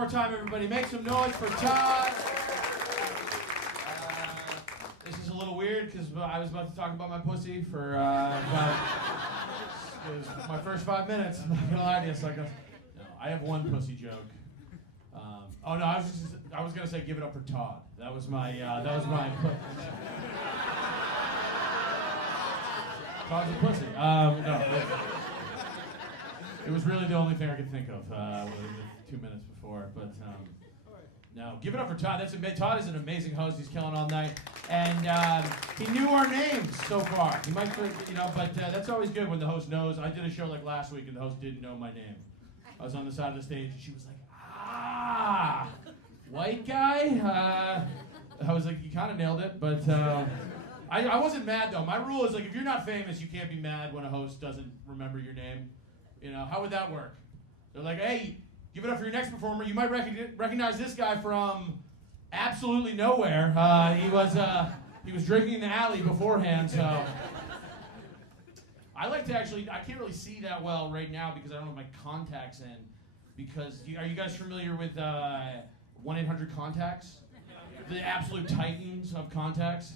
more time, everybody. Make some noise for Todd. This is a little weird because I was about to talk about my pussy for about my first 5 minutes. I'm not gonna lie to you. So I have one pussy joke. Oh no, I was gonna say give it up for Todd. That was my Todd's a pussy. No, it was really the only thing I could think of the 2 minutes before. But no, give it up for Todd. Todd is an amazing host. He's killing all night, and he knew our names so far. He might, but that's always good when the host knows. I did a show like last week, and the host didn't know my name. I was on the side of the stage, and she was like, "Ah, white guy." I was like, "You kind of nailed it," but I wasn't mad though. My rule is like, if you're not famous, you can't be mad when a host doesn't remember your name. How would that work? They're like, "Hey, give it up for your next performer. You might recognize this guy from absolutely nowhere. He was drinking in the alley beforehand." So I like to I can't really see that well right now because I don't have my contacts in. Because are you guys familiar with 1-800-CONTACTS? The absolute titans of contacts.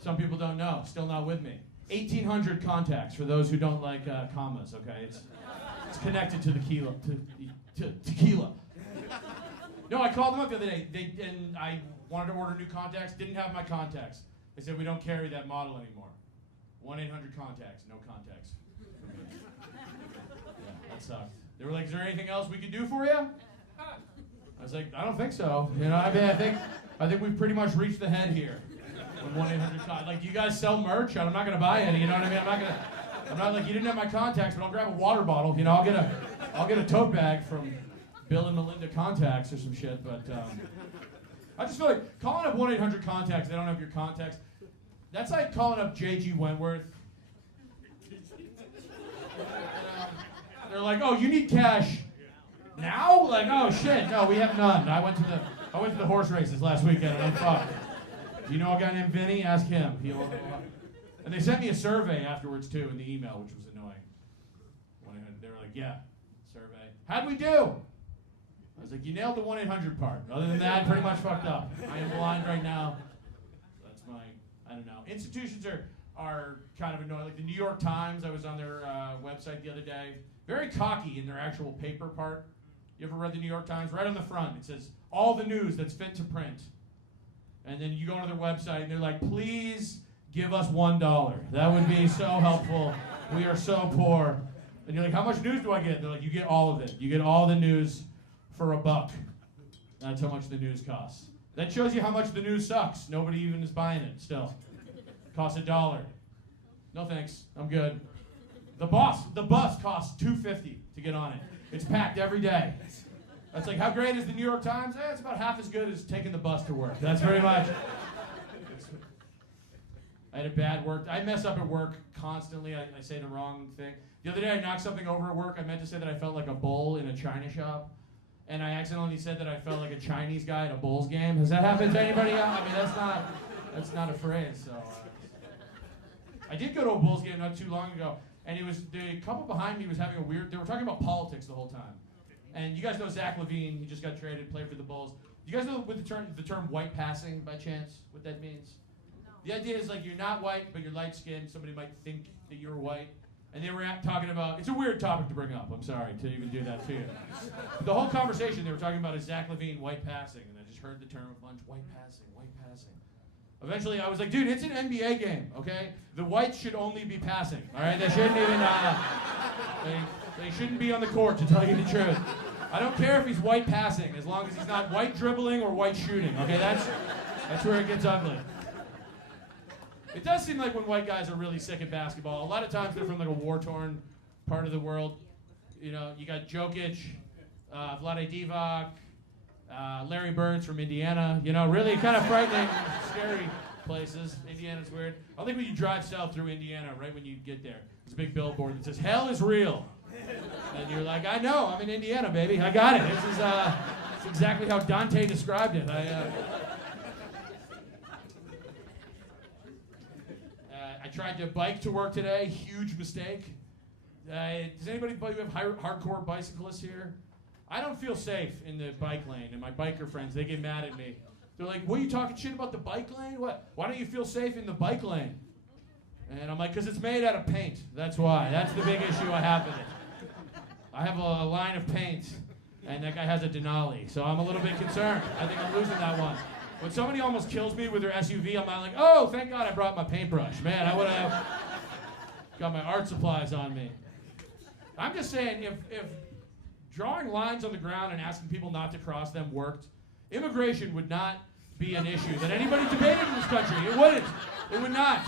Some people don't know. Still not with me. 1,800 contacts for those who don't like commas. Okay, it's connected to tequila. Tequila. No, I called them up the other day. And I wanted to order new contacts. Didn't have my contacts. They said we don't carry that model anymore. 1-800-CONTACTS. No contacts. Yeah, that sucked. They were like, "Is there anything else we could do for you?" I was like, "I don't think so. I think we've pretty much reached the head here." With 1-800-CONTACTS. Like, do you guys sell merch? I'm not gonna buy any. You know what I mean? I'm not like, you didn't have my contacts, but I'll grab a water bottle. I'll get a tote bag from Bill and Melinda Contacts or some shit. But I just feel like calling up 1-800-CONTACTS. They don't have your contacts. That's like calling up J.G. Wentworth. They're like, "Oh, you need cash now?" Like, "Oh shit, no, we have none. I went to the horse races last weekend and I'm fucked. Do you know a guy named Vinny? Ask him. And they sent me a survey afterwards too in the email, which was annoying. They were like, "Yeah, survey. How'd we do?" I was like, "You nailed the 1-800 part. Other than that, pretty much fucked up. I am blind right now." So that's I don't know. Institutions are kind of annoying. Like the New York Times, I was on their website the other day. Very cocky in their actual paper part. You ever read the New York Times? Right on the front, it says, "All the news that's fit to print." And then you go to their website, and they're like, "Please give us $1. That would be so helpful. We are so poor." And you're like, "How much news do I get?" They're like, "You get all of it. You get all the news for $1. That's how much the news costs." That shows you how much the news sucks. Nobody even is buying it still. Costs $1. No thanks. I'm good. The bus costs $2.50 to get on it. It's packed every day. That's like, how great is the New York Times? It's about half as good as taking the bus to work. That's very much. I had a bad work. I mess up at work constantly. I say the wrong thing. The other day I knocked something over at work. I meant to say that I felt like a bull in a china shop. And I accidentally said that I felt like a Chinese guy at a Bulls game. Has that happened to anybody else? I mean, that's not a phrase. So I did go to a Bulls game not too long ago. And the couple behind me was having they were talking about politics the whole time. And you guys know Zach LaVine, he just got traded, played for the Bulls. You guys know with the term white passing by chance, what that means? No. The idea is like you're not white, but you're light skinned. Somebody might think that you're white. And they were talking about, it's a weird topic to bring up, I'm sorry to even do that to you. But the whole conversation they were talking about is Zach LaVine white passing. And I just heard the term a bunch, white passing, white passing. Eventually, I was like, "Dude, it's an NBA game, okay? The whites should only be passing, all right? They shouldn't even, they shouldn't be on the court, to tell you the truth. I don't care if he's white passing, as long as he's not white dribbling or white shooting, okay? That's where it gets ugly. It does seem like when white guys are really sick at basketball, a lot of times they're from like a war-torn part of the world. You got Jokic, Vlade Divac, Larry Bird's from Indiana, really kind of frightening, scary places. Indiana's weird. I think when you drive south through Indiana, right when you get there, there's a big billboard that says, "Hell is real." And you're like, "I know, I'm in Indiana, baby. I got it. This is it's exactly how Dante described it." I tried to bike to work today. Huge mistake. Does anybody have hardcore bicyclists here? I don't feel safe in the bike lane, and my biker friends, they get mad at me. They're like, what, are you talking shit about the bike lane? What? Why don't you feel safe in the bike lane? And I'm like, because it's made out of paint. That's why. That's the big issue I have with it. I have a line of paint, and that guy has a Denali, so I'm a little bit concerned. I think I'm losing that one. When somebody almost kills me with their SUV, I'm like, oh, thank God I brought my paintbrush. Man, I would have got my art supplies on me. I'm just saying, if drawing lines on the ground and asking people not to cross them worked, immigration would not be an issue that anybody debated in this country. It wouldn't. It would not.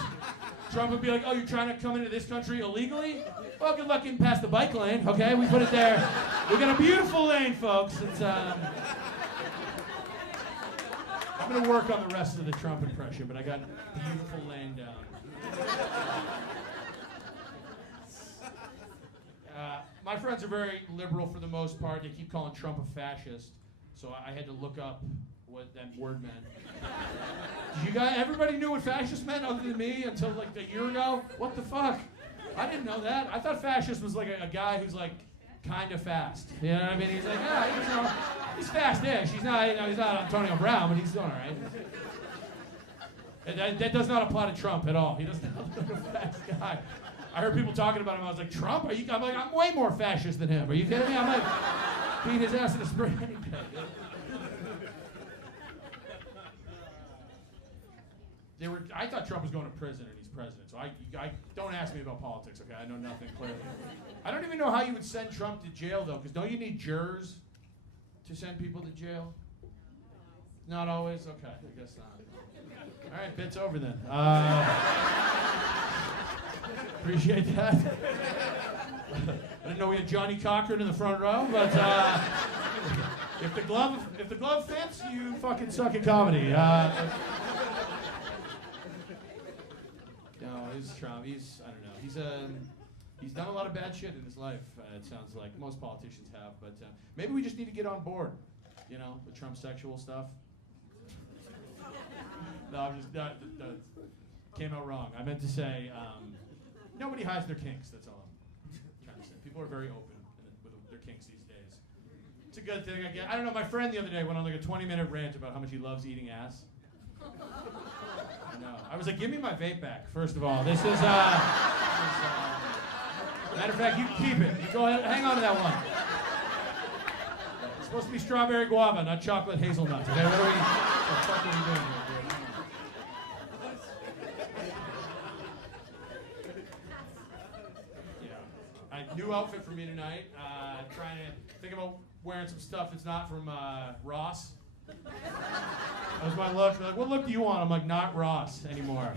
Trump would be like, oh, you're trying to come into this country illegally? Well, good luck getting past the bike lane, okay? We put it there. We got a beautiful lane, folks. It's, I'm going to work on the rest of the Trump impression, but I got a beautiful lane down. My friends are very liberal for the most part. They keep calling Trump a fascist, so I had to look up what that word meant. Everybody knew what fascist meant other than me until like a year ago? What the fuck? I didn't know that. I thought fascist was like a guy who's like kind of fast. You know what I mean? He's like, he's fast-ish. He's not Antonio Brown, but he's doing all right. And that does not apply to Trump at all. He does not look like a fast guy. I heard people talking about him. I was like, Trump? I'm like, I'm way more fascist than him. Are you kidding me? I'm like, beating his ass in a spray any day. I thought Trump was going to prison and he's president. So I don't ask me about politics, okay? I know nothing clearly. I don't even know how you would send Trump to jail, though, because don't you need jurors to send people to jail? Not always? Okay, I guess not. All right, bit's over then. Appreciate that. I didn't know we had Johnny Cochran in the front row, but if the glove fits, you fucking suck at comedy. No, he's Trump. I don't know. He's done a lot of bad shit in his life. It sounds like most politicians have, but maybe we just need to get on board, with Trump's sexual stuff. No, I'm just that came out wrong. I meant to say nobody hides their kinks. That's all I'm trying to say. People are very open with their kinks these days. It's a good thing, I guess. I don't know. My friend the other day went on like a 20-minute rant about how much he loves eating ass. I know. I was like, give me my vape back, first of all. This is, matter of fact, you keep it. You go ahead, hang on to that one. It's supposed to be strawberry guava, not chocolate hazelnuts. Okay, what the fuck are we doing here, dude? Yeah. New outfit for me tonight. Trying to think about wearing some stuff that's not from Ross. That was my look. They're like, what look do you want? I'm like, not Ross anymore.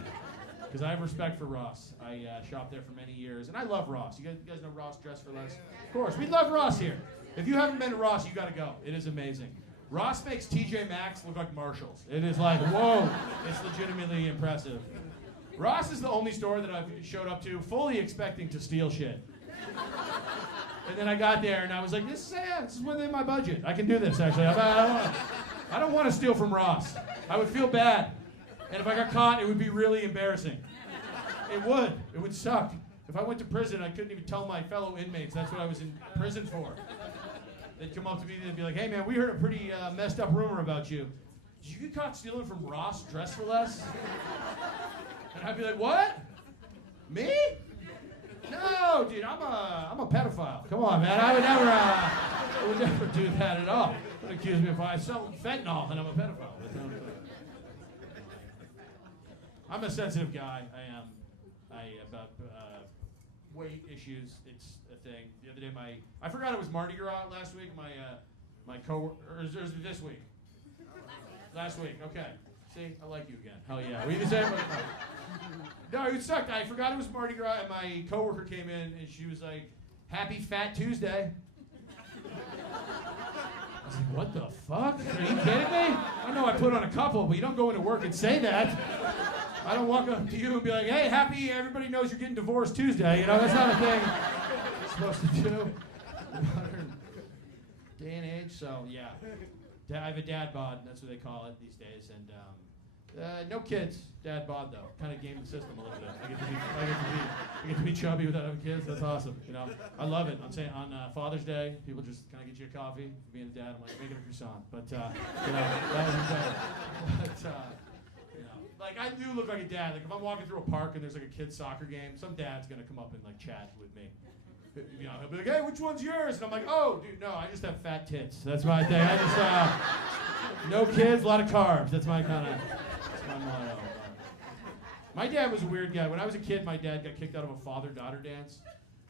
Because I have respect for Ross. I shopped there for many years. And I love Ross. You guys know Ross Dress for Less? Of course. We love Ross here. If you haven't been to Ross, you got to go. It is amazing. Ross makes TJ Maxx look like Marshalls. It is like, whoa. It's legitimately impressive. Ross is the only store that I've showed up to fully expecting to steal shit. And then I got there and I was like, this is within my budget. I can do this, actually. I don't want to steal from Ross. I would feel bad. And if I got caught, it would be really embarrassing. It would. It would suck. If I went to prison, I couldn't even tell my fellow inmates that's what I was in prison for. They'd come up to me and they'd be like, hey, man, we heard a pretty messed up rumor about you. Did you get caught stealing from Ross Dress for Less? And I'd be like, what? Me? No, dude, I'm a pedophile. Come on, man. I would never do that at all. Would accuse me if I sell fentanyl and I'm a pedophile. I'm a sensitive guy. I am. About weight issues. It's a thing. The other day, I forgot it was Mardi Gras last week. My coworker, or is it this week? Last week. Okay. See, I like you again. Hell yeah. Were you the same? No, it sucked. I forgot it was Mardi Gras, and my coworker came in, and she was like, "Happy Fat Tuesday." I was like, what the fuck? Are you kidding me? I know I put on a couple, but you don't go into work and say that. I don't walk up to you and be like, hey, happy, everybody knows you're getting divorced Tuesday. That's not a thing you're supposed to do in modern day and age. So, yeah. I have a dad bod, that's what they call it these days. And No kids. Dad bod though. Kind of game the system a little bit. I get to be chubby without having kids. That's awesome. You know, I love it. I'm saying on Father's Day, people just kind of get you a coffee. Being a dad, I'm like, make it a croissant. But you know, that was better. But you know, like I do look like a dad. Like if I'm walking through a park and there's like a kid's soccer game, some dad's gonna come up and like chat with me. You know, he'll be like, hey, which one's yours? And I'm like, oh, dude, no, I just have fat tits. That's my thing. I just, no kids, a lot of carbs. That's my kind of, that's my motto. My dad was a weird guy. When I was a kid, my dad got kicked out of a father-daughter dance.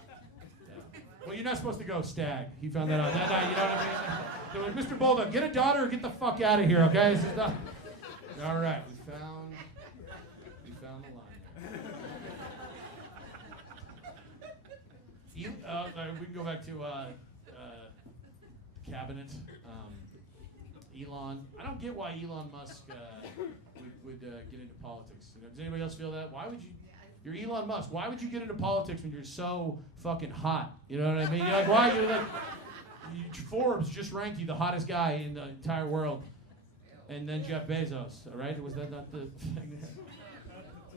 Yeah. Well, you're not supposed to go stag. He found that out that night, you know what I mean? They're like, Mr. Bolduc, get a daughter or get the fuck out of here, okay? This is not... All right, we found the line. We can go back to cabinet. Elon. I don't get why Elon Musk would get into politics. Does anybody else feel that? Why would you? You're Elon Musk. Why would you get into politics when you're so fucking hot? You know what I mean? You're like, why? You're like, Forbes just ranked you the hottest guy in the entire world, and then Jeff Bezos. All right? Was that not the thing?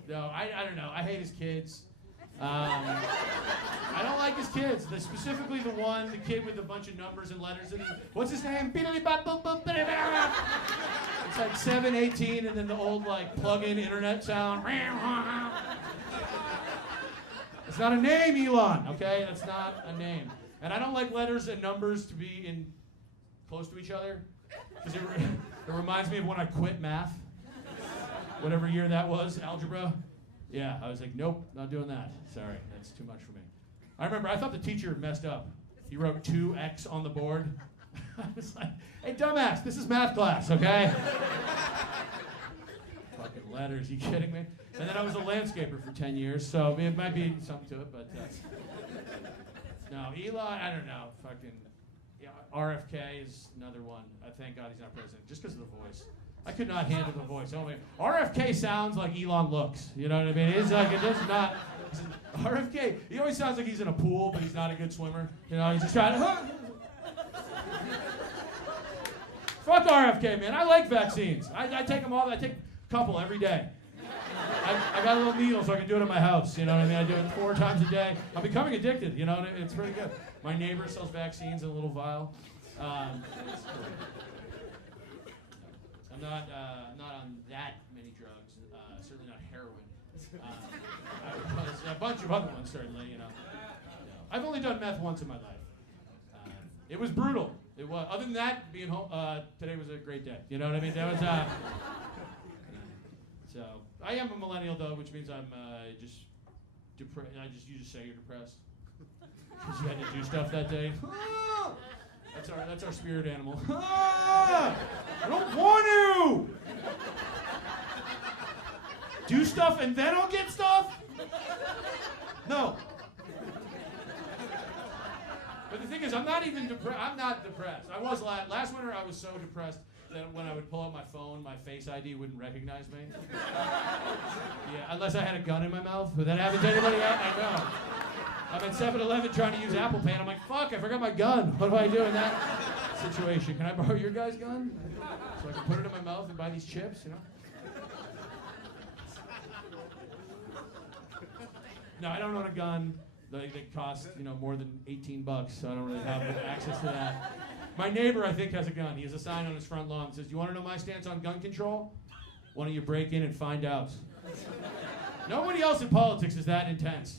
No, I don't know. I hate his kids. I don't like his kids. Specifically the kid with a bunch of numbers and letters in it. What's his name? It's like 718 and then the old like plug-in internet sound. It's not a name, Elon, okay? That's not a name. And I don't like letters and numbers to be in close to each other. Because it reminds me of when I quit math. Whatever year that was, algebra. Yeah, I was like, nope, not doing that. Sorry, that's too much for me. I remember, I thought the teacher messed up. He wrote 2X on the board. I was like, hey, dumbass, this is math class, okay? Fucking letters, you kidding me? And then I was a landscaper for 10 years, so it might be something to it, but no, Elon, I don't know, fucking, yeah, RFK is another one. I thank God he's not president, just because of the voice. I could not handle the voice. Oh, RFK sounds like Elon looks. You know what I mean? It's like it does not. RFK. He always sounds like he's in a pool, but he's not a good swimmer. You know, he's just trying to. Fuck RFK, man. I like vaccines. I take them all. I take a couple every day. I got a little needle so I can do it at my house. You know what I mean? I do it 4 times a day. I'm becoming addicted. You know, it's pretty good. My neighbor sells vaccines in a little vial. I'm not on that many drugs. Certainly not heroin. A bunch of other ones, certainly. You know. I've only done meth once in my life. It was brutal. It was. Other than that, being home today was a great day. You know what I mean? That was. So I am a millennial though, which means I'm just depressed. You just say you're depressed because you had to do stuff that day. That's our spirit animal. I don't want to do stuff and then I'll get stuff. No. But the thing is, I'm not depressed. I was last winter. I was so depressed that when I would pull out my phone, my Face ID wouldn't recognize me. Yeah, unless I had a gun in my mouth. Would that happen to anybody yet? I know. I'm at 7-Eleven trying to use Apple Pay, and I'm like, fuck, I forgot my gun. What do I do in that situation? Can I borrow your guy's gun? So I can put it in my mouth and buy these chips, you know? No, I don't own a gun. They cost, more than $18, so I don't really have access to that. My neighbor, I think, has a gun. He has a sign on his front lawn that says, do you want to know my stance on gun control? Why don't you break in and find out? Nobody else in politics is that intense.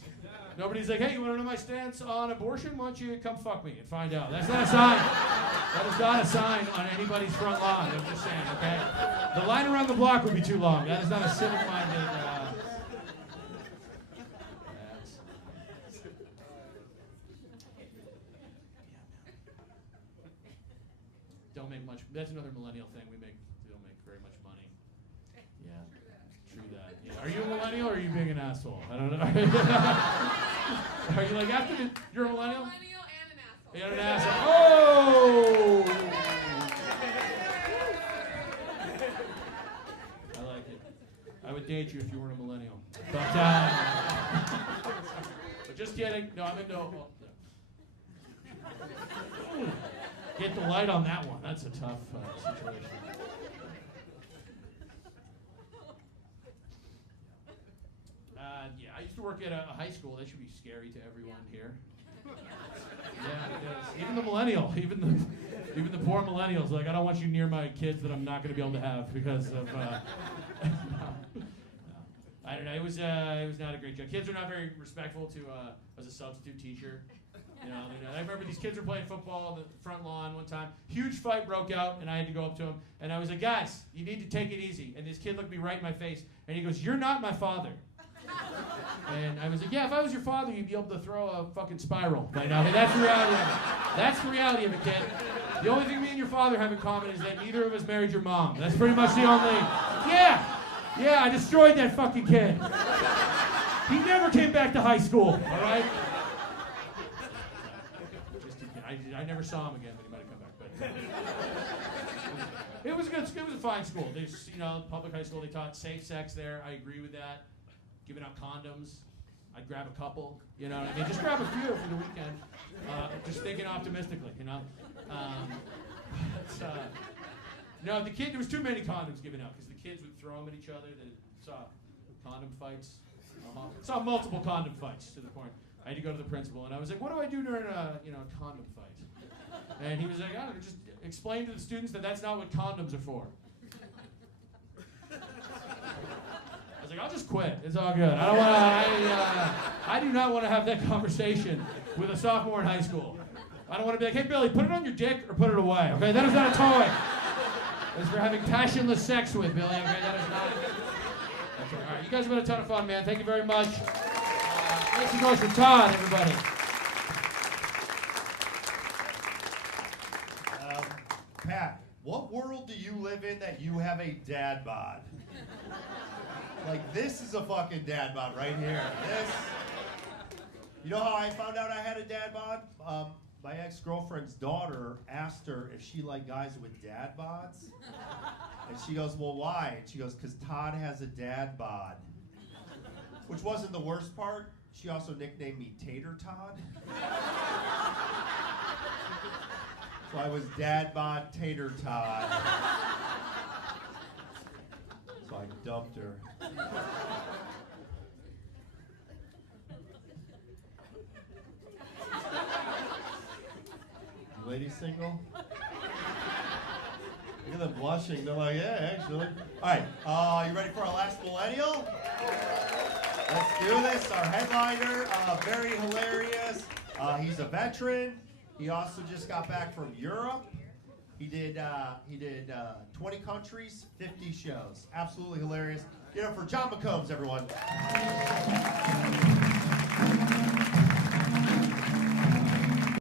Nobody's like, hey, you want to know my stance on abortion? Why don't you come fuck me and find out? That's not a sign. That is not a sign on anybody's front lawn. I'm just saying, okay? The line around the block would be too long. That is not a civic-minded... Don't make much. That's another millennial thing. We don't make very much money. Yeah, true that. Yeah. Are you a millennial or are you being an asshole? I don't know. Are you like after you're a millennial? Millennial and an asshole. You're an asshole. Oh! I like it. I would date you if you weren't a millennial. But just kidding. No, I'm into. Get the light on that one. That's a tough situation. Yeah, I used to work at a high school. That should be scary to everyone here. Yeah, it is. Even the millennial, even the poor millennials. Like, I don't want you near my kids that I'm not going to be able to have because of. I don't know. It was not a great job. Kids are not very respectful to as a substitute teacher. You know, I remember these kids were playing football on the front lawn one time. Huge fight broke out, and I had to go up to him. And I was like, guys, you need to take it easy. And this kid looked me right in my face, and he goes, you're not my father. And I was like, yeah, if I was your father, you'd be able to throw a fucking spiral right now. That's the reality of it. That's the reality of it, kid. The only thing me and your father have in common is that neither of us married your mom. That's pretty much the only... Yeah, I destroyed that fucking kid. He never came back to high school, all right? I never saw him again, but he might have come back. But it was good. It was a fine school. There's, public high school. They taught safe sex there. I agree with that. Giving out condoms. I'd grab a couple. You know what I mean? Just grab a few for the weekend. Just thinking optimistically. No, the kid. There was too many condoms given out because the kids would throw them at each other. They saw condom fights. Saw multiple condom fights to the point. I had to go to the principal, and I was like, what do I do during a condom fight? And he was like, just explain to the students that that's not what condoms are for. I was like, I'll just quit. It's all good. I do not want to have that conversation with a sophomore in high school. I don't want to be like, hey, Billy, put it on your dick or put it away, okay? That is not a toy. It's for having passionless sex with, Billy, okay? That is not... That's right. All right, you guys have had a ton of fun, man. Thank you very much. Thanks and goes for Todd, everybody. Pat, what world do you live in that you have a dad bod? Like, this is a fucking dad bod right here. This. You know how I found out I had a dad bod? My ex-girlfriend's daughter asked her if she liked guys with dad bods. And she goes, well, why? And she goes, because Todd has a dad bod. Which wasn't the worst part. She also nicknamed me Tater Todd. So I was Dad Bod Tater Todd. So I dumped her. Lady single? Look at them blushing. They're like, yeah, actually. All right, you ready for our last millennial? Let's do this. Our headliner, very hilarious. He's a veteran. He also just got back from Europe. He did 20 countries, 50 shows. Absolutely hilarious. Get up for John McCombs, everyone.